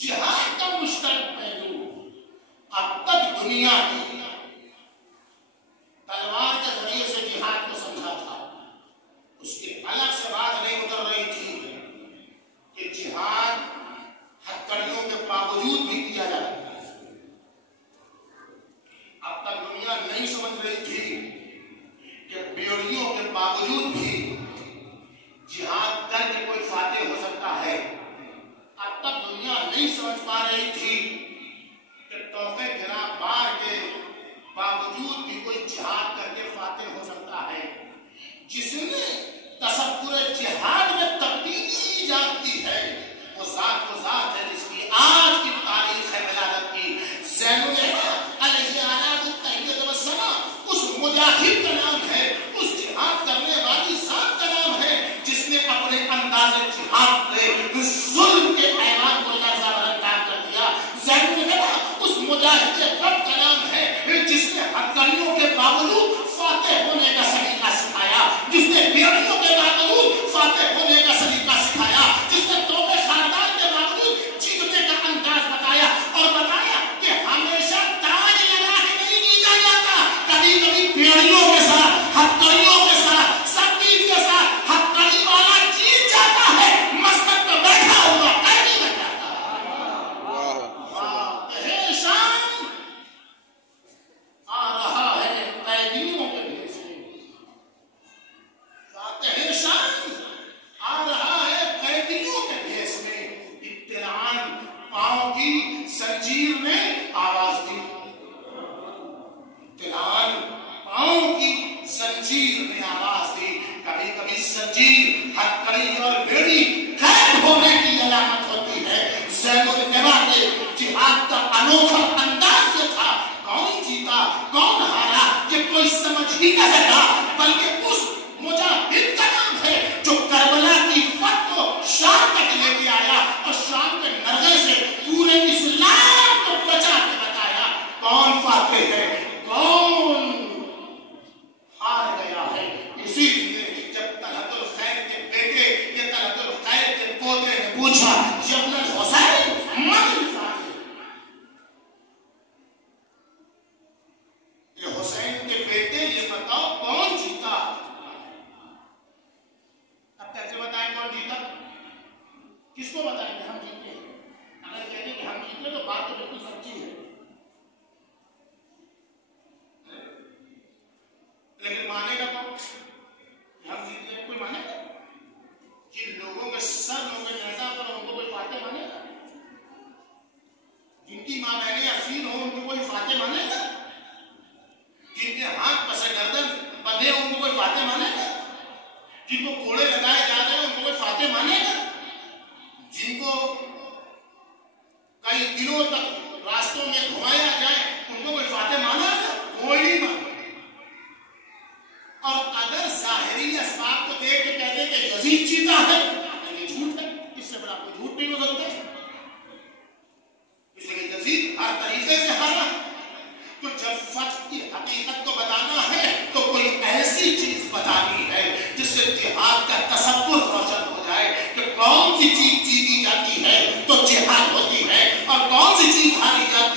जिहाद का मुश्तरक पहलू अब तक दुनिया की तलवार के जरिए से जिहाद को समझा था, उसकी अलग से बात नहीं उतर रही थी कि जिहाद हथकड़ियों के बावजूद भी किया जाता है। अब तक दुनिया नहीं समझ रही थी कि बेड़ियों के बावजूद भी जिहाद करके कोई फातेह हो सकता है। अब तक दुनिया नहीं समझ पा रही थी कि तोहफे गिरा बार के बावजूद भी कोई जिहाद करके फातेह हो सकता है। जिसने तसव्वुर जिहाद में तब्दीली ईजाद की है वो जात है जिसकी आज की तारीख है विलादत की। उस मुजाहिद का नाम है, उस जिहाद करने वाली जात का नाम है जिसने अपने अंदाज़े जिहाद में जुल्म के ऐवान को लर्ज़ा बरंदार कर दिया। उस मुजाहिद रब का नाम है जिसने हथकड़ियों के बावजूद फातेह होने का सलीका सिखाया, जिसने बेड़ियों के बावजूद फातेह होने का सलीका सिखाया, जिसने तोबे खानदान के बावजूद जीतने का अंदाज बताया और बताया कि हमेशा ताज लगा के नहीं जीता जाता, कभी कभी बेड़ियों के साथ, हथकड़ियों के साथ, सब्जीज के साथ हथकड़ी वाला जीत जाता है, मस्तक पर बैठा हुआ कैदी बन जाता है। शाम आ रहा है कैदियों के भेष में, शाम आ रहा है कैदियों के भेष में। इत्तिलान पांव की जंजीर ने आवाज दी, इत्तिलान पांव की जंजीर ने आवाज दी। कभी कभी जंजीर, हथकड़ी और बेड़ी कैद होने की अलामत होती है। ज़ैनुल नबा के जिहाद का अनोखा अंदाज ये था, कौन जीता कौन हारा ये कोई समझ ही न सका, बल्कि उस मुजाहिद का नाम है जो करबला की फत को शाम तक लेके आया और शाम के नरगे से पूरे इस्लाम को बचा के बताया कौन फातेह है, कौन हार गया है। इसीलिए जब तलहतुल खैर के बेटे या तलहतुल खैर के पोते ने पूछा यब्नल हुसैन मन फातेह, ये हुसैन के बेटे ये बताओ कौन जीता। अब कैसे बताएं कौन जीता, किसको बताएंगे हम जीते? अगर कहते कि हम जीते तो बात तो बिल्कुल सच्ची है, लेकिन मानेगा कौन हम जीते? कोई मानेगा? जिन लोगों के सर लोगों नेजा पर उनको कोई फातेह मानेगा? जिनकी माँ बहनें असीर हो उनको कोई फातेह मानेगा? जिनके हाथ पसे गर्दन बंधे उनको कोई फातेह मानेगा? जिनको कोड़े लगाए जा रहे हैं उनको कोई फातेह मानेगा? जिनको कई दिनों तक रास्तों में घुमाया जाए उनको कोई फातेह मानेगा? कोई नहीं मानेगा। और अगर ज़ाहिरी असबाब को देख के कहते कि यजीद जीता है, ये झूठ है, इससे बड़ा कोई झूठ नहीं हो सकता। इसलिए यजीद हर तरीके से हारा। तो जब फतह की हकीकत को बताना है तो कोई ऐसी चीज बतानी है जिससे जिहाद का तसव्वुर रोशन हो जाए कि कौन सी चीज जीती जाती है तो जिहाद होती है और कौन सी चीज हारी जाती